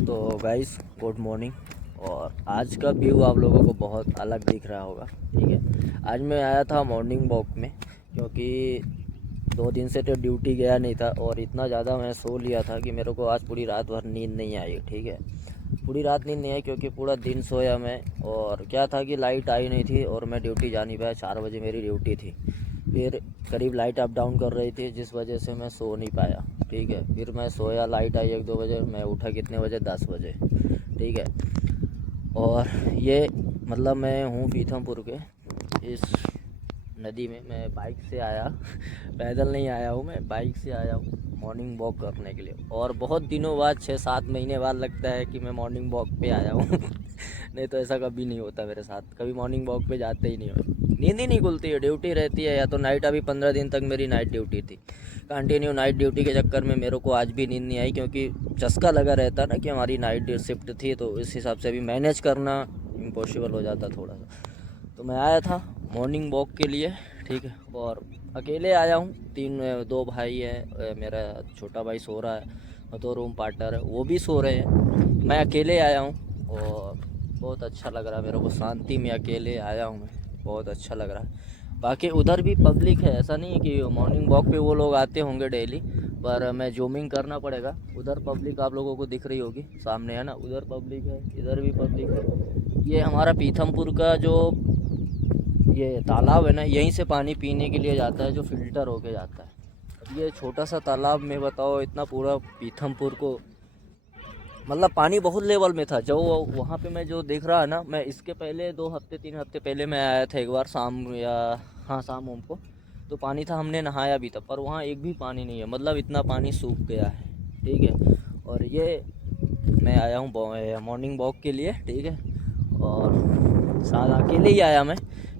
तो guys good morning. और आज का व्यू आप लोगों को बहुत अलग दिख रहा होगा। ठीक है, आज मैं आया था मॉर्निंग वॉक में, क्योंकि 2 दिन से तो ड्यूटी गया नहीं था और इतना ज़्यादा मैं सो लिया था कि मेरे को आज पूरी रात भर नींद नहीं आई। ठीक है, पूरी रात नींद नहीं आई क्योंकि पूरा दिन सोया मैं। और क्या था कि लाइट आई नहीं थी और मैं ड्यूटी जा नहीं पाया। 4 बजे मेरी ड्यूटी थी, फिर करीब लाइट अप डाउन कर रही थी जिस वजह से मैं सो नहीं पाया। ठीक है, फिर मैं सोया, लाइट आई 1-2 बजे, मैं उठा कितने बजे, 10 बजे। ठीक है, और ये मतलब मैं हूँ पीथमपुर के इस नदी में। मैं बाइक से आया पैदल नहीं आया हूँ, मैं बाइक से आया हूँ मॉर्निंग वॉक करने के लिए। और बहुत दिनों बाद, 6-7 महीने बाद लगता है कि मैं मॉर्निंग वॉक पे आया हूँ नहीं तो ऐसा कभी नहीं होता मेरे साथ, कभी मॉर्निंग वॉक पे जाते ही नहीं हो। नींद ही नहीं खुलती है, ड्यूटी रहती है या तो नाइट। अभी 15 दिन तक मेरी नाइट ड्यूटी थी, कंटिन्यू नाइट ड्यूटी के चक्कर में मेरे को आज भी नींद नहीं आई, क्योंकि चस्का लगा रहता ना कि हमारी नाइट शिफ्ट थी, तो इस हिसाब से भी मैनेज करना इम्पॉसिबल हो जाता थोड़ा सा। तो मैं आया था मॉर्निंग वॉक के लिए। ठीक है, और अकेले आया हूँ। 2 भाई हैं, मेरा छोटा भाई सो रहा है और 2 रूम पार्टनर है, वो भी सो रहे हैं। मैं अकेले आया हूँ और बहुत अच्छा लग रहा है मेरे को, शांति में अकेले आया हूँ मैं, बहुत अच्छा लग रहा है। बाकी उधर भी पब्लिक है, ऐसा नहीं है कि मॉर्निंग वॉक पे वो लोग आते होंगे डेली, पर मैं जूमिंग करना पड़ेगा। उधर पब्लिक आप लोगों को दिख रही होगी सामने, है ना, उधर पब्लिक है, इधर भी पब्लिक है। ये हमारा पीथमपुर का जो ये तालाब है ना, यहीं से पानी पीने के लिए जाता है, जो फ़िल्टर होके जाता है। अब ये छोटा सा तालाब में बताओ, इतना पूरा पीथमपुर को मतलब पानी बहुत लेवल में था। जो वहाँ पे मैं जो देख रहा है ना, मैं इसके पहले 2 हफ्ते 3 हफ्ते पहले मैं आया था एक बार शाम, या हाँ शाम वाम को, तो पानी था, हमने नहाया भी था, पर वहाँ एक भी पानी नहीं है, मतलब इतना पानी सूख गया है। ठीक है, और ये मैं आया हूँ मॉर्निंग वॉक के लिए। ठीक है, और साथ अकेले ही आया मैं,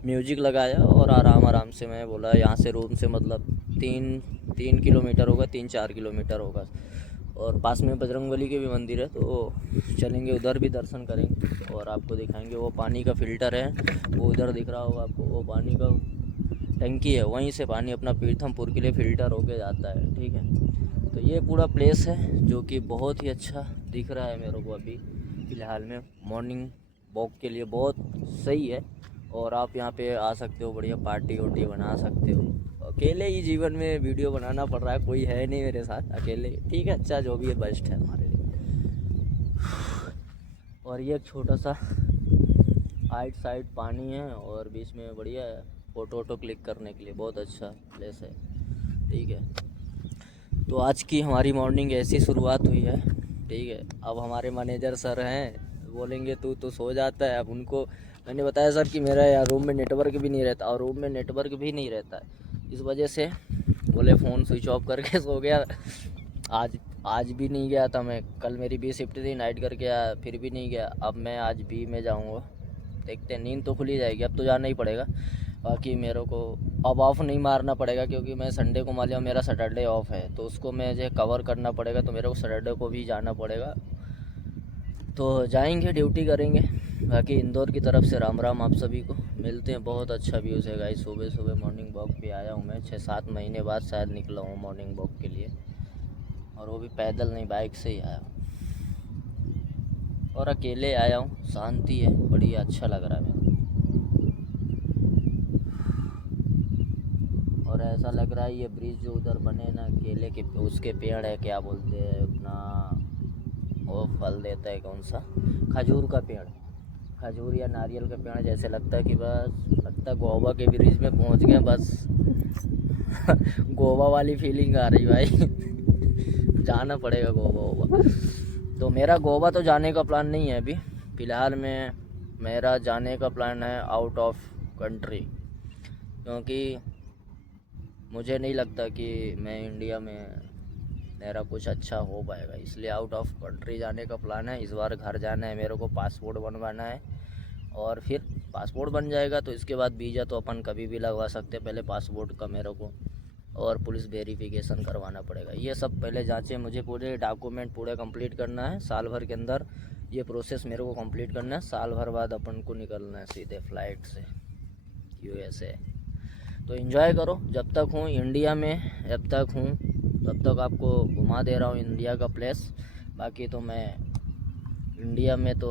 म्यूजिक लगाया और आराम आराम से मैं बोला यहाँ से रूम से मतलब 3 किलोमीटर होगा, 3-4 किलोमीटर होगा। और पास में बजरंगबली के भी मंदिर है, तो चलेंगे उधर भी दर्शन करेंगे और आपको दिखाएंगे। वो पानी का फ़िल्टर है, वो उधर दिख रहा होगा आपको, वो पानी का टंकी है, वहीं से पानी अपना पीथमपुर के लिए फ़िल्टर होके जाता है। ठीक है, तो ये पूरा प्लेस है जो कि बहुत ही अच्छा दिख रहा है मेरे को अभी फ़िलहाल में। मॉर्निंग वॉक के लिए बहुत सही है और आप यहाँ पे आ सकते हो, बढ़िया पार्टी वार्टी बना सकते हो। अकेले ही जीवन में वीडियो बनाना पड़ रहा है, कोई है नहीं मेरे साथ, अकेले। ठीक है, अच्छा जो भी है बेस्ट है हमारे लिए। और ये एक छोटा सा आइट साइड पानी है और बीच में बढ़िया है, फ़ोटो वोटो क्लिक करने के लिए बहुत अच्छा प्लेस है। ठीक है, तो आज की हमारी मॉर्निंग ऐसी शुरुआत हुई है। ठीक है, अब हमारे मैनेजर सर हैं, बोलेंगे तू तो सो जाता है। अब उनको मैंने बताया सर कि मेरा यार रूम में नेटवर्क भी नहीं रहता, और रूम में नेटवर्क भी नहीं रहता है, इस वजह से बोले फ़ोन स्विच ऑफ करके सो गया। आज आज भी नहीं गया था मैं, कल मेरी बी शिफ्ट थी, नाइट करके आया, फिर भी नहीं गया। अब मैं आज बी में जाऊँगा, देखते हैं, नींद तो खुली जाएगी, अब तो जाना ही पड़ेगा। बाकी मेरे को अब ऑफ़ नहीं मारना पड़ेगा, क्योंकि मैं संडे को, मान लिया मेरा सैटरडे ऑफ है, तो उसको मुझे कवर करना पड़ेगा, तो मेरे को सैटरडे को भी जाना पड़ेगा। तो जाएंगे, ड्यूटी करेंगे। बाकी इंदौर की तरफ से राम राम आप सभी को, मिलते हैं। बहुत अच्छा व्यूज़ है गाइस, सुबह सुबह मॉर्निंग वॉक पे आया हूँ मैं, 6-7 महीने बाद शायद निकला हूँ मॉर्निंग वॉक के लिए, और वो भी पैदल नहीं, बाइक से ही आया हूँ और अकेले आया हूँ। शांति है, बढ़िया अच्छा लग रहा है मेरे को। और ऐसा लग रहा है ये ब्रिज जो उधर बने ना, केले के उसके पेड़ है, क्या बोलते हैं अपना, वो फल देता है कौन सा, खजूर का पेड़, खजूर या नारियल का पेड़, जैसे लगता है कि बस लगता है गोवा के ब्रिज में पहुंच गए बस गोवा वाली फीलिंग आ रही भाई जाना पड़ेगा गोवा वोवा। तो मेरा गोवा तो जाने का प्लान नहीं है अभी फ़िलहाल में, मेरा जाने का प्लान है आउट ऑफ कंट्री, क्योंकि मुझे नहीं लगता कि मैं इंडिया में मेरा कुछ अच्छा हो पाएगा, इसलिए आउट ऑफ कंट्री जाने का प्लान है। इस बार घर जाना है मेरे को, पासपोर्ट बनवाना है, और फिर पासपोर्ट बन जाएगा तो इसके बाद वीज़ा तो अपन कभी भी लगवा सकते हैं। पहले पासपोर्ट का मेरे को और पुलिस वेरिफिकेशन करवाना पड़ेगा, ये सब पहले जांचें, मुझे पूरे डॉक्यूमेंट पूरे कंप्लीट करना है साल भर के अंदर। ये प्रोसेस मेरे को कंप्लीट करना है, साल भर बाद अपन को निकलना है सीधे फ़्लाइट से यूएसए। तो एंजॉय करो जब तक हूँ इंडिया में, जब तक हूँ तब तक आपको घुमा दे रहा हूँ इंडिया का प्लेस। बाकी तो मैं इंडिया में तो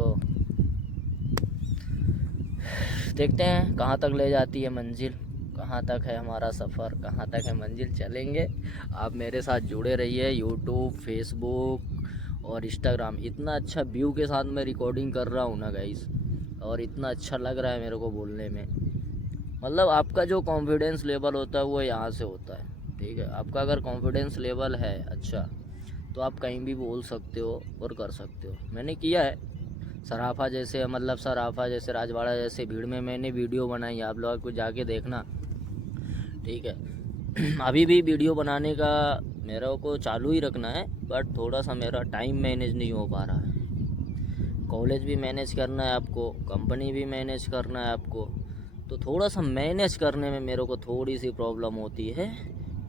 देखते हैं कहाँ तक ले जाती है मंजिल, कहाँ तक है हमारा सफ़र, कहाँ तक है मंजिल। चलेंगे। आप मेरे साथ जुड़े रहिए। यूट्यूब, फेसबुक और इंस्टाग्राम, इतना अच्छा व्यू के साथ मैं रिकॉर्डिंग कर रहा हूँ ना गाइस, और इतना अच्छा लग रहा है मेरे को बोलने में। मतलब आपका जो कॉन्फिडेंस लेवल होता है वो यहाँ से होता है, ठीक है। आपका अगर कॉन्फिडेंस लेवल है अच्छा, तो आप कहीं भी बोल सकते हो और कर सकते हो। मैंने किया है सराफा जैसे, मतलब सराफा जैसे, राजवाड़ा जैसे भीड़ में मैंने वीडियो बनाई, आप लोग को जाके देखना, ठीक है। अभी भी वीडियो बनाने का मेरे को चालू ही रखना है, बट थोड़ा सा मेरा टाइम मैनेज नहीं हो पा रहा है। कॉलेज भी मैनेज करना है आपको, कंपनी भी मैनेज करना है आपको, तो थोड़ा सा मैनेज करने में मेरे को थोड़ी सी प्रॉब्लम होती है,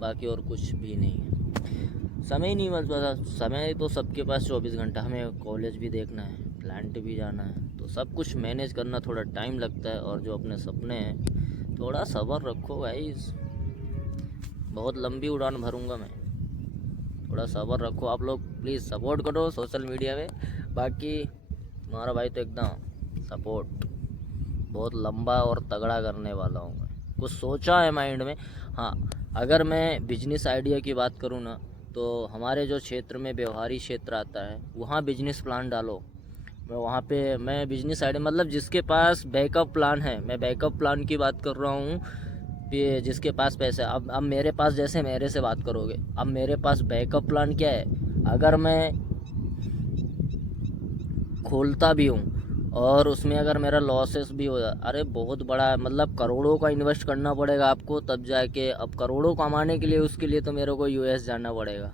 बाकी और कुछ भी नहीं है। समय ही नहीं मिल पाता। समय तो सबके पास 24 घंटा, हमें कॉलेज भी देखना है, प्लांट भी जाना है, तो सब कुछ मैनेज करना थोड़ा टाइम लगता है। और जो अपने सपने हैं, थोड़ा सब्र रखो गाइस, बहुत लंबी उड़ान भरूंगा मैं, थोड़ा सब्र रखो। आप लोग प्लीज़ सपोर्ट करो सोशल मीडिया में। बाकी तुम्हारा भाई तो एकदम सपोर्ट बहुत लंबा और तगड़ा करने वाला हूँ मैं। कुछ सोचा है माइंड में। हाँ, अगर मैं बिजनेस आइडिया की बात करूँ ना, तो हमारे जो क्षेत्र में व्यवहारी क्षेत्र आता है, वहाँ बिजनेस प्लान डालो। मैं वहाँ पे मैं बिजनेस आइडिया, मतलब जिसके पास बैकअप प्लान है, मैं बैकअप प्लान की बात कर रहा हूँ। ये जिसके पास पैसे, अब मेरे पास, जैसे मेरे से बात करोगे, अब मेरे पास बैकअप प्लान क्या है। अगर मैं खोलता भी हूँ और उसमें अगर मेरा लॉसेस भी हो जाए, अरे बहुत बड़ा, मतलब करोड़ों का इन्वेस्ट करना पड़ेगा आपको तब जाके। अब करोड़ों कमाने के लिए, उसके लिए तो मेरे को यूएस जाना पड़ेगा।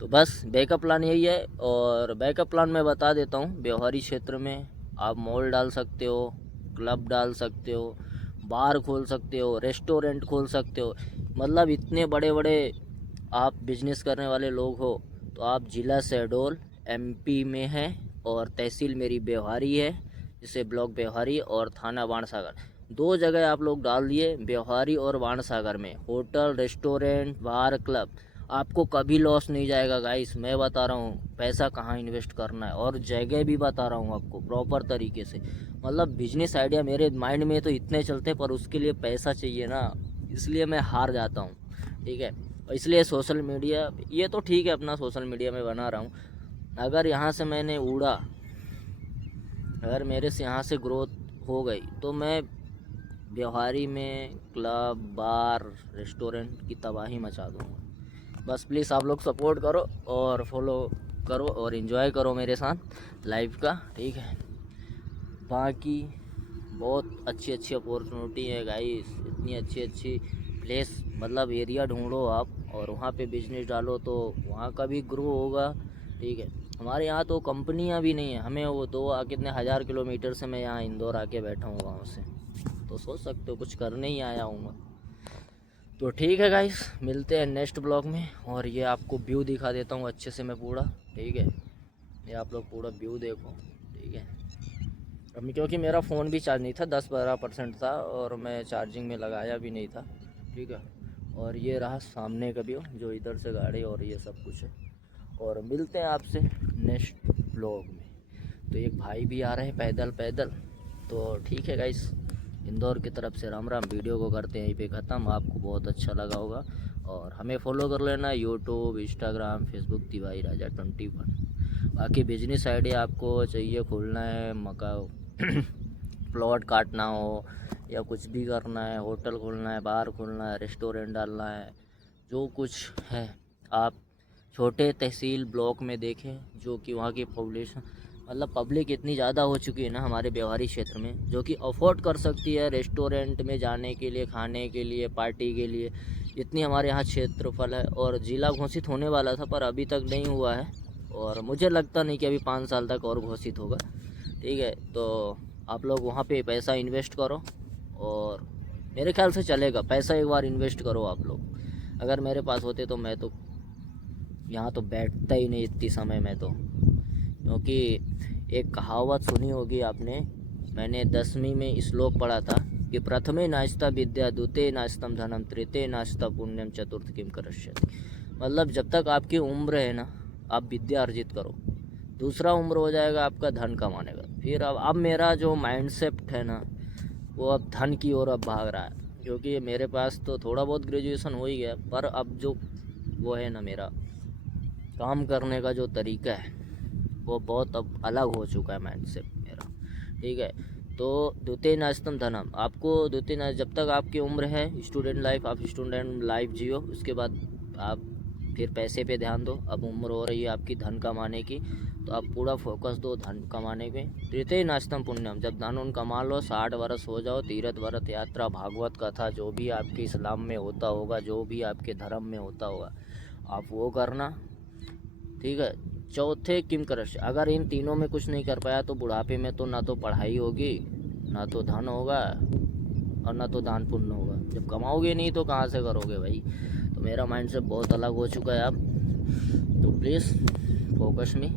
तो बस बैकअप प्लान यही है। और बैकअप प्लान मैं बता देता हूँ। व्यवहारी क्षेत्र में आप मॉल डाल सकते हो, क्लब डाल सकते हो, बार खोल सकते हो, रेस्टोरेंट खोल सकते हो। मतलब इतने बड़े बड़े आप बिजनेस करने वाले लोग हो, तो आप ज़िला शहडोल एमपी में है, और तहसील मेरी व्यवहारी है, जिसे ब्लॉक व्यवहारी, और थाना बाणसागर, 2 जगह आप लोग डाल दिए। व्यवहारी और बाणसागर में होटल, रेस्टोरेंट, बार, क्लब, आपको कभी लॉस नहीं जाएगा गाइस। मैं बता रहा हूँ पैसा कहाँ इन्वेस्ट करना है, और जगह भी बता रहा हूँ आपको प्रॉपर तरीके से। मतलब बिजनेस आइडिया मेरे माइंड में तो इतने चलते, पर उसके लिए पैसा चाहिए ना, इसलिए मैं हार जाता हूँ, ठीक है। और इसलिए सोशल मीडिया, ये तो ठीक है अपना सोशल मीडिया में बना रहा हूँ। अगर यहाँ से मैंने उड़ा, अगर मेरे से यहाँ से ग्रोथ हो गई, तो मैं व्यवहारी में क्लब, बार, रेस्टोरेंट की तबाही मचा दूँगा। बस प्लीज़ आप लोग सपोर्ट करो और फॉलो करो और इन्जॉय करो मेरे साथ लाइव का, ठीक है। बाकी बहुत अच्छी अच्छी अपॉर्चुनिटी है गाइस, इतनी अच्छी अच्छी प्लेस, मतलब एरिया ढूंढो आप और वहाँ पे बिजनेस डालो, तो वहाँ का भी ग्रो होगा, ठीक है। हमारे यहाँ तो कंपनियाँ भी नहीं है, हमें वो कितने 1000 किलोमीटर से मैं यहाँ इंदौर आके बैठा हूँ गाँव से, तो सोच सकते हो कुछ करने ही आया हूँ मैं। तो ठीक है गाइस, मिलते हैं नेक्स्ट ब्लॉग में। और ये आपको व्यू दिखा देता हूँ अच्छे से मैं पूरा, ठीक है। ये आप लोग पूरा व्यू देखो, ठीक है। अभी क्योंकि मेरा फ़ोन भी चार्ज नहीं था, 10-12% था, और मैं चार्जिंग में लगाया भी नहीं था, ठीक है। और ये रहा सामने का व्यू, जो इधर से गाड़ी और ये सब कुछ है। और मिलते हैं आपसे नेक्स्ट ब्लॉग में। तो एक भाई भी आ रहे हैं पैदल पैदल, तो ठीक है गाइस, इंदौर की तरफ से राम राम। वीडियो को करते हैं यहीं पे ख़त्म। आपको बहुत अच्छा लगा होगा, और हमें फॉलो कर लेना यूट्यूब, इंस्टाग्राम, फेसबुक, तिवारी राजा 21। बाकी बिजनेस आइडिया आपको चाहिए, खोलना है, मकान प्लॉट काटना हो, या कुछ भी करना है, होटल खोलना है, बार खोलना है, रेस्टोरेंट डालना है, जो कुछ है, आप छोटे तहसील ब्लॉक में देखें, जो कि वहाँ की पॉपुलेशन, मतलब पब्लिक इतनी ज़्यादा हो चुकी है ना हमारे व्यवहारी क्षेत्र में, जो कि अफोर्ड कर सकती है रेस्टोरेंट में जाने के लिए, खाने के लिए, पार्टी के लिए। इतनी हमारे यहाँ क्षेत्रफल है, और ज़िला घोषित होने वाला था पर अभी तक नहीं हुआ है, और मुझे लगता नहीं कि अभी 5 साल तक और घोषित होगा, ठीक है। तो आप लोग वहाँ पे पैसा इन्वेस्ट करो, और मेरे ख्याल से चलेगा। पैसा एक बार इन्वेस्ट करो आप लोग। अगर मेरे पास होते तो मैं तो यहाँ तो बैठता ही नहीं इतनी समय में, तो क्योंकि एक कहावत सुनी होगी आपने, मैंने 10वीं में श्लोक पढ़ा था कि प्रथमे नास्ता विद्या, द्वितीय नास्तं धनम, तृतीय नास्तं पुण्यम, चतुर्थ किम करिष्यति। मतलब जब तक आपकी उम्र है ना, आप विद्या अर्जित करो, दूसरा उम्र हो जाएगा आपका धन कमाने का। फिर अब मेरा जो माइंडसेट है ना, वो अब धन की ओर अब भाग रहा है, क्योंकि मेरे पास तो थोड़ा बहुत ग्रेजुएशन हो ही गया, पर अब जो वो है ना, मेरा काम करने का जो तरीका है वो बहुत अब अलग हो चुका है माइंडसेट मेरा। ठीक है, तो द्वितीय नास्तम धनम, आपको द्वितीय जब तक आपकी उम्र है स्टूडेंट लाइफ, आप स्टूडेंट लाइफ जियो, उसके बाद आप फिर पैसे पे ध्यान दो। अब उम्र हो रही है आपकी धन कमाने की, तो आप पूरा फोकस दो धन कमाने पे। तृतीय नास्तम पुण्यम, जब धन उन कमा लो, 60 वर्ष हो जाओ, तीर्थ व्रत यात्रा भागवत कथा जो भी आपके इस्लाम में होता होगा, जो भी आपके धर्म में होता होगा, आप वो करना। ठीक है, चौथे किम करश, अगर इन तीनों में कुछ नहीं कर पाया तो बुढ़ापे में तो ना तो पढ़ाई होगी, ना तो धन होगा, और ना तो दान पुण्य होगा। जब कमाओगे नहीं तो कहाँ से करोगे भाई। तो मेरा माइंड से बहुत अलग हो चुका है अब। तो प्लीज़ फोकस में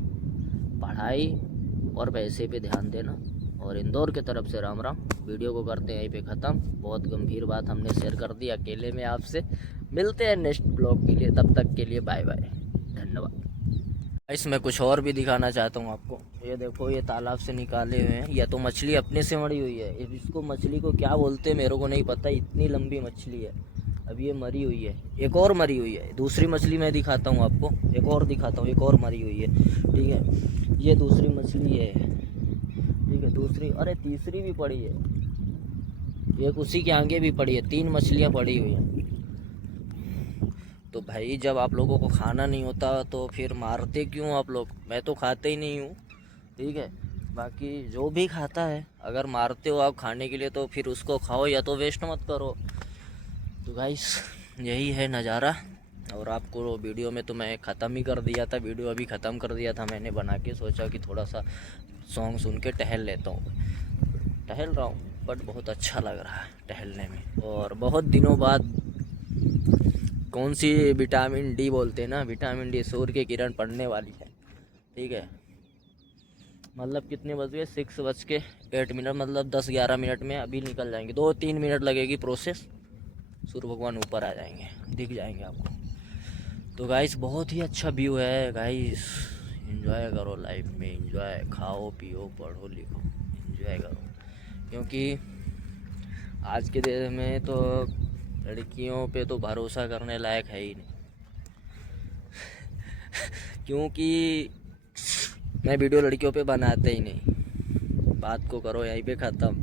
पढ़ाई और पैसे पे ध्यान देना। और इंदौर की तरफ से राम राम। वीडियो को करते हैं यहीं पे ख़त्म। बहुत गंभीर बात हमने शेयर कर दी अकेले में आपसे। मिलते हैं नेक्स्ट ब्लॉग के लिए, तब तक के लिए बाय बाय, धन्यवाद। इसमें कुछ और भी दिखाना चाहता हूँ आपको। ये देखो, ये तालाब से निकाले हुए हैं, या तो मछली अपने से मरी हुई है। इसको मछली को क्या बोलते हैं मेरे को नहीं पता, इतनी लंबी मछली है। अब ये मरी हुई है, एक और मरी हुई है। दूसरी मछली मैं दिखाता हूँ आपको, एक और दिखाता हूँ, एक और मरी हुई है। ठीक है, ये दूसरी मछली है। ठीक है, दूसरी, अरे तीसरी भी पड़ी है, एक उसी के आगे भी पड़ी है। 3 मछलियाँ पड़ी हुई हैं। तो भाई जब आप लोगों को खाना नहीं होता तो फिर मारते क्यों आप लोग? मैं तो खाते ही नहीं हूँ। ठीक है, बाकी जो भी खाता है, अगर मारते हो आप खाने के लिए तो फिर उसको खाओ, या तो वेस्ट मत करो। तो गाइस यही है नज़ारा। और आपको वीडियो में तो मैं ख़त्म ही कर दिया था, वीडियो अभी ख़त्म कर दिया था मैंने बना के। सोचा कि थोड़ा सा सॉन्ग सुन के टहल लेता हूँ। टहल रहा हूँ, बट बहुत अच्छा लग रहा है टहलने में। और बहुत दिनों बाद कौन सी विटामिन डी बोलते हैं ना, विटामिन डी, सूर्य की किरण पड़ने वाली है। ठीक है, मतलब कितने बज गए, 6:08, मतलब 10-11 मिनट में अभी निकल जाएंगे। 2-3 मिनट लगेगी प्रोसेस, सूर्य भगवान ऊपर आ जाएंगे, दिख जाएंगे आपको। तो गाइस बहुत ही अच्छा व्यू है गाइस। एंजॉय करो लाइफ में, एंजॉय, खाओ पियो पढ़ो लिखो, एंजॉय करो। क्योंकि आज के दिन में तो लड़कियों पे तो भरोसा करने लायक है ही नहीं। क्योंकि मैं वीडियो लड़कियों पे बनाते ही नहीं। बात को करो यहीं पे ख़त्म।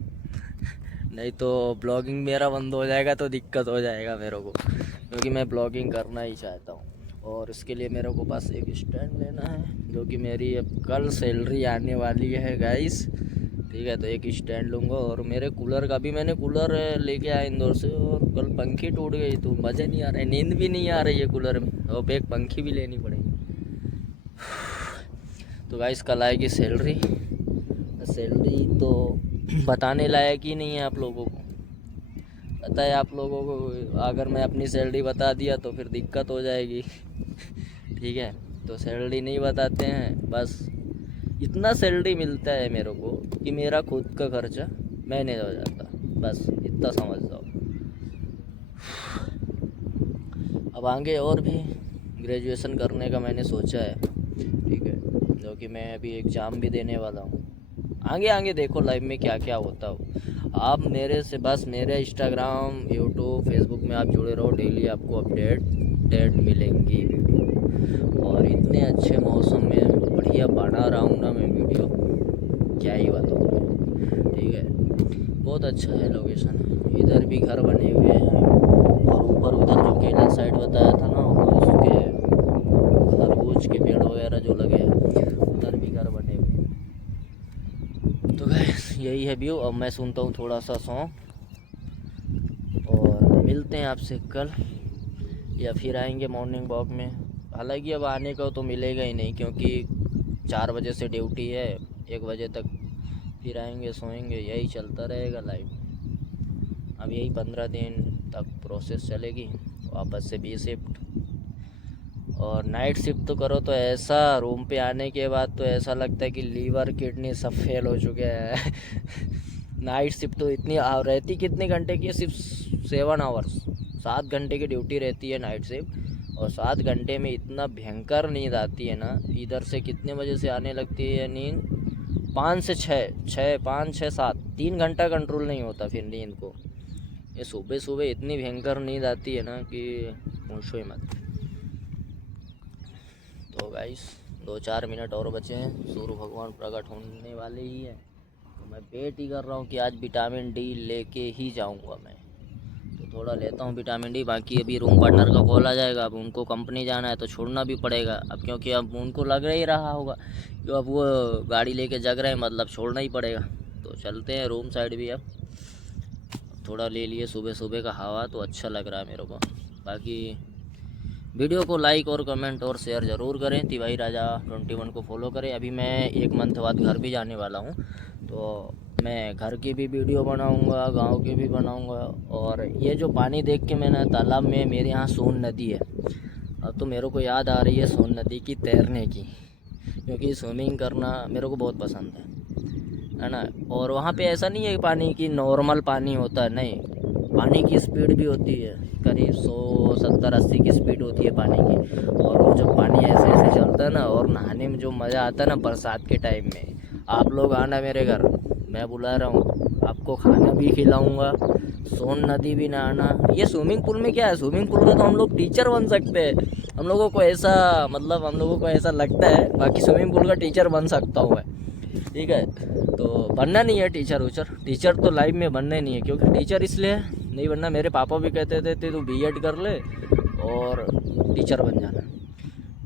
नहीं तो ब्लॉगिंग मेरा बंद हो जाएगा तो दिक्कत हो जाएगा मेरे को, क्योंकि मैं ब्लॉगिंग करना ही चाहता हूँ। और इसके लिए मेरे को पास एक स्टैंड लेना है, जो कि मेरी अब कल सैलरी आने वाली है गाइस। ठीक है, तो एक स्टैंड लूँगा। और मेरे कूलर का भी, मैंने कूलर लेके आया इंदौर से, और कल पंखी टूट गई तो मज़ा नहीं आ रहा है, नींद भी नहीं आ रही है कूलर में, और एक पंखी भी लेनी पड़ेगी। तो गाइस कल आएगी सैलरी। सैलरी तो बताने लायक ही नहीं है आप लोगों को, पता है आप लोगों को। अगर मैं अपनी सैलरी बता दिया तो फिर दिक्कत हो जाएगी। ठीक है, तो सैलरी नहीं बताते हैं। बस इतना सैलरी मिलता है मेरे को कि मेरा खुद का खर्चा मैनेज हो जाता, बस इतना समझ जाओ। अब आगे और भी ग्रेजुएशन करने का मैंने सोचा है। ठीक है, जो कि मैं अभी एग्ज़ाम भी देने वाला हूँ। आगे आगे देखो लाइफ में क्या क्या होता हो। आप मेरे से बस मेरे इंस्टाग्राम, यूट्यूब, फेसबुक में आप जुड़े रहो। डेली आपको अपडेट मिलेंगी वीडियो। और इतने अच्छे मौसम में बढ़िया बना रहा हूँ ना मैं वीडियो, क्या ही बताऊँ। ठीक है, बहुत अच्छा है लोकेशन है। इधर भी घर बने हुए हैं, और ऊपर उधर जो केला साइड बताया था ना, उसके खरबूज के पेड़ वगैरह जो लगे हैं, उधर भी घर बने हुए हैं। तो गाइस यही है व्यू। अब मैं सुनता हूँ थोड़ा सा सॉन्ग, और मिलते हैं आपसे कल, या फिर आएंगे मॉर्निंग वॉक में। हालांकि अब आने का तो मिलेगा ही नहीं, क्योंकि 4 बजे से ड्यूटी है, 1 बजे तक फिर आएंगे, सोएंगे, यही चलता रहेगा लाइफ। अब यही 15 दिन तक प्रोसेस चलेगी, वापस से बी शिफ्ट। और नाइट शिफ्ट तो करो तो ऐसा, रूम पे आने के बाद तो ऐसा लगता है कि लीवर किडनी सब फेल हो चुके हैं। नाइट शिफ्ट तो इतनी रहती कितने घंटे की है, सिर्फ 7 आवर्स, 7 घंटे की ड्यूटी रहती है नाइट शिफ्ट। और 7 घंटे में इतना भयंकर नींद आती है ना। इधर से कितने बजे से आने लगती है नींद, 5 से 6, 5, 6, 7, 3 घंटा कंट्रोल नहीं होता फिर नींद को। ये सुबह सुबह इतनी भयंकर नींद आती है ना कि पूछो ही मत। तो गाइस 2-4 मिनट और बचे हैं, सूर्य भगवान प्रकट होने वाले ही है। तो मैं वेट ही कर रहा हूँ कि आज विटामिन डी लेके ही जाऊँगा मैं। तो थोड़ा लेता हूँ विटामिन डी। बाकी अभी रूम पार्टनर का कॉल आ जाएगा, अब उनको कंपनी जाना है तो छोड़ना भी पड़ेगा अब, क्योंकि अब उनको लग ही रहा होगा कि अब वो गाड़ी लेके जग रहे हैं, मतलब छोड़ना ही पड़ेगा। तो चलते हैं रूम साइड भी। अब थोड़ा ले लिए सुबह सुबह का हवा, तो अच्छा लग रहा है मेरे को। बाकी वीडियो को लाइक और कमेंट और शेयर ज़रूर करें। तिवारी राजा 21 को फॉलो करें। अभी मैं 1 मंथ बाद घर भी जाने वाला हूँ, तो मैं घर की भी वीडियो बनाऊँगा, गांव की भी बनाऊँगा। और ये जो पानी देख के मैंने तालाब में, मेरे यहाँ सोन नदी है, अब तो मेरे को याद आ रही है सोन नदी की तैरने की, क्योंकि स्विमिंग करना मेरे को बहुत पसंद है ना। और वहाँ पे ऐसा नहीं है पानी की नॉर्मल पानी होता है, नहीं, पानी की स्पीड भी होती है, करीब 170-80 की स्पीड होती है पानी की। और वो जब पानी ऐसे ऐसे चलता है ना, और नहाने में जो मज़ा आता है ना बरसात के टाइम में, आप लोग आना मेरे घर, मैं बुला रहा हूँ, आपको खाना भी खिलाऊँगा, सोन नदी भी नहाना। ये स्विमिंग पूल में क्या है, स्विमिंग पूल का तो हम लोग टीचर बन सकते हैं। हम लोगों को ऐसा, मतलब हम लोगों को ऐसा लगता है, बाकी स्विमिंग पूल का टीचर बन सकता हूँ मैं, ठीक है। तो बनना नहीं है टीचर तो लाइफ में बनना ही नहीं है, क्योंकि टीचर इसलिए नहीं बनना, मेरे पापा भी कहते थे तू बीएड कर ले और टीचर बन जाना।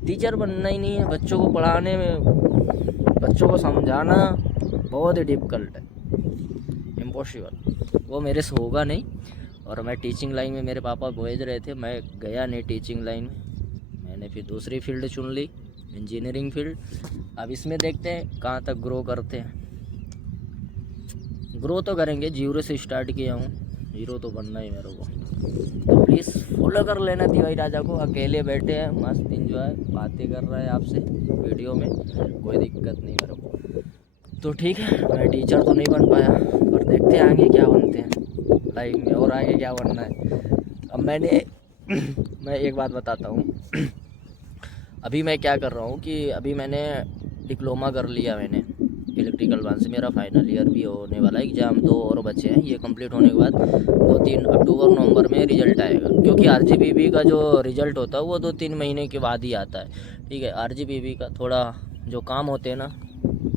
टीचर बनना ही नहीं है, बच्चों को पढ़ाने में, बच्चों को समझाना बहुत ही डिफ़िकल्ट है, इम्पॉसिबल, वो मेरे से होगा नहीं। और मैं टीचिंग लाइन में, मेरे पापा भेज रहे थे, मैं गया नहीं टीचिंग लाइन में, मैंने फिर दूसरी फील्ड चुन ली, इंजीनियरिंग फील्ड। अब इसमें देखते हैं कहाँ तक ग्रो करते हैं। ग्रो तो करेंगे, जीरो से स्टार्ट किया हूँ, हीरो तो बनना ही मेरे को। तो प्लीज़ फॉलो कर लेना तिवारी राजा को। अकेले बैठे हैं, मस्त इंजॉय, बातें कर रहे हैं आपसे वीडियो में, कोई दिक्कत नहीं मेरे को। तो ठीक है, मैं टीचर तो नहीं बन पाया, पर देखते हैं आगे क्या बनते हैं लाइफ में, और आगे क्या बनना है। अब मैं एक बात बताता हूँ। अभी मैं क्या कर रहा हूँ कि अभी मैंने डिप्लोमा कर लिया, मैंने इलेक्ट्रिकल ब्रांच से, मेरा फाइनल ईयर भी होने वाला है, एग्ज़ाम 2 और बचे हैं। ये कंप्लीट होने के बाद 2-3 अक्टूबर नवंबर में रिज़ल्ट आएगा, क्योंकि आरजीपीवी का जो रिज़ल्ट होता है वो 2-3 महीने के बाद ही आता है, ठीक है। आरजीपीवी का थोड़ा जो काम होते हैं ना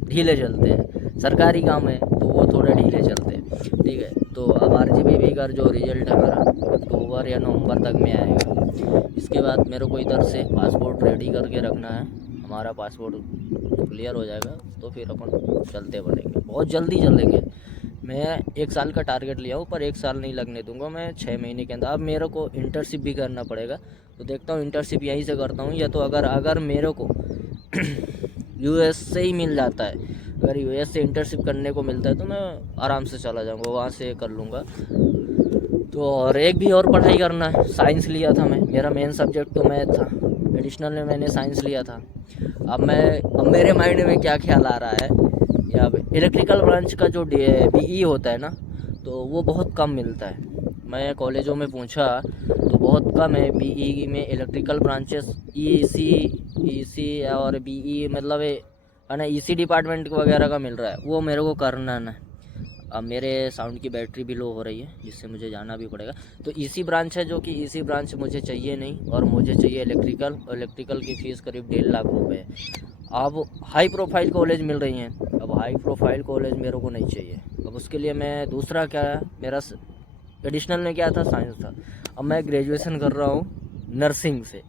ढीले चलते हैं, सरकारी काम है तो वो थोड़े ढीले चलते हैं, ठीक है। तो अब आरजीपीवी का जो रिज़ल्ट है मेरा अक्टूबर या नवंबर तक में आएगा। इसके बाद मेरे को इधर से पासपोर्ट रेडी करके रखना है, हमारा पासपोर्ट क्लियर हो जाएगा तो फिर अपन चलते बढ़ेंगे, बहुत जल्दी चलेंगे। मैं 1 साल का टारगेट लिया हूँ, पर 1 साल नहीं लगने दूंगा मैं, 6 महीने के अंदर। अब मेरे को इंटर्नशिप भी करना पड़ेगा, तो देखता हूँ इंटर्नशिप यहीं से करता हूँ, या तो अगर मेरे को यूएस से ही मिल जाता है, अगर यूएस से इंटर्नशिप करने को मिलता है तो मैं आराम से चला जाऊँगा, वहाँ से कर लूँगा। तो और एक भी और पढ़ाई करना है, साइंस लिया था मैं, मेरा मेन सब्जेक्ट तो मैथ था, एडिशनल में मैंने साइंस लिया था। अब मेरे माइंड में क्या ख्याल आ रहा है, या इलेक्ट्रिकल ब्रांच का जो बीई होता है ना, तो वो बहुत कम मिलता है। मैं कॉलेजों में पूछा तो बहुत कम है बीई में, इलेक्ट्रिकल ब्रांचेस ईसी और बीई, मतलब है ना, ईसी डिपार्टमेंट वगैरह का मिल रहा है, वो मेरे को करना ना। अब मेरे साउंड की बैटरी भी लो हो रही है, जिससे मुझे जाना भी पड़ेगा। तो ईसी ब्रांच है, जो कि ईसी ब्रांच मुझे चाहिए नहीं, और मुझे चाहिए इलेक्ट्रिकल की फ़ीस करीब 1.5 लाख रुपए। अब हाई प्रोफाइल कॉलेज मिल रही हैं, अब हाई प्रोफाइल कॉलेज मेरे को नहीं चाहिए। अब उसके लिए मैं दूसरा क्या है, मेरा एडिशनल में क्या था, साइंस था। अब मैं ग्रेजुएशन कर रहा हूँ नर्सिंग से,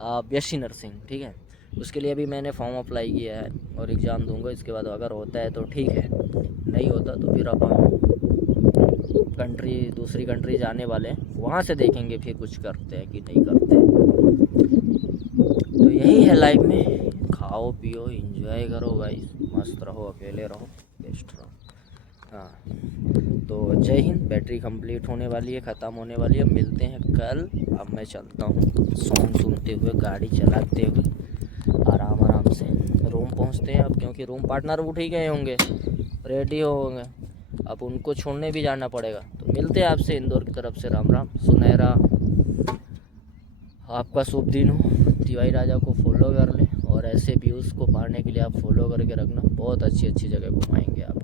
बीएससी नर्सिंग, ठीक है। उसके लिए भी मैंने फॉर्म अप्लाई किया है और एग्ज़ाम दूंगा। इसके बाद अगर होता है तो ठीक है, नहीं होता तो फिर अपन दूसरी कंट्री जाने वाले हैं, वहाँ से देखेंगे फिर कुछ करते हैं कि नहीं करते हैं। तो यही है लाइफ में, खाओ पियो एंजॉय करो भाई, मस्त रहो, अकेले रहो, बेस्ट रहो। हाँ, तो जय हिंद। बैटरी कंप्लीट होने वाली है, ख़त्म होने वाली है, मिलते हैं कल। अब मैं चलता हूँ सॉन्ग सुनते हुए, गाड़ी चलाते हुए, आराम से रूम पहुँचते हैं अब, क्योंकि रूम पार्टनर उठ ही गए होंगे, रेडी होंगे, अब उनको छोड़ने भी जाना पड़ेगा। तो मिलते हैं आपसे इंदौर की तरफ से। राम राम। सुनहरा आपका शुभ दिन हो। तिवारी राजा को फॉलो कर लें और ऐसे व्यूज़ को पाने के लिए आप फॉलो करके रखना। बहुत अच्छी अच्छी जगह घुमाएंगे आप।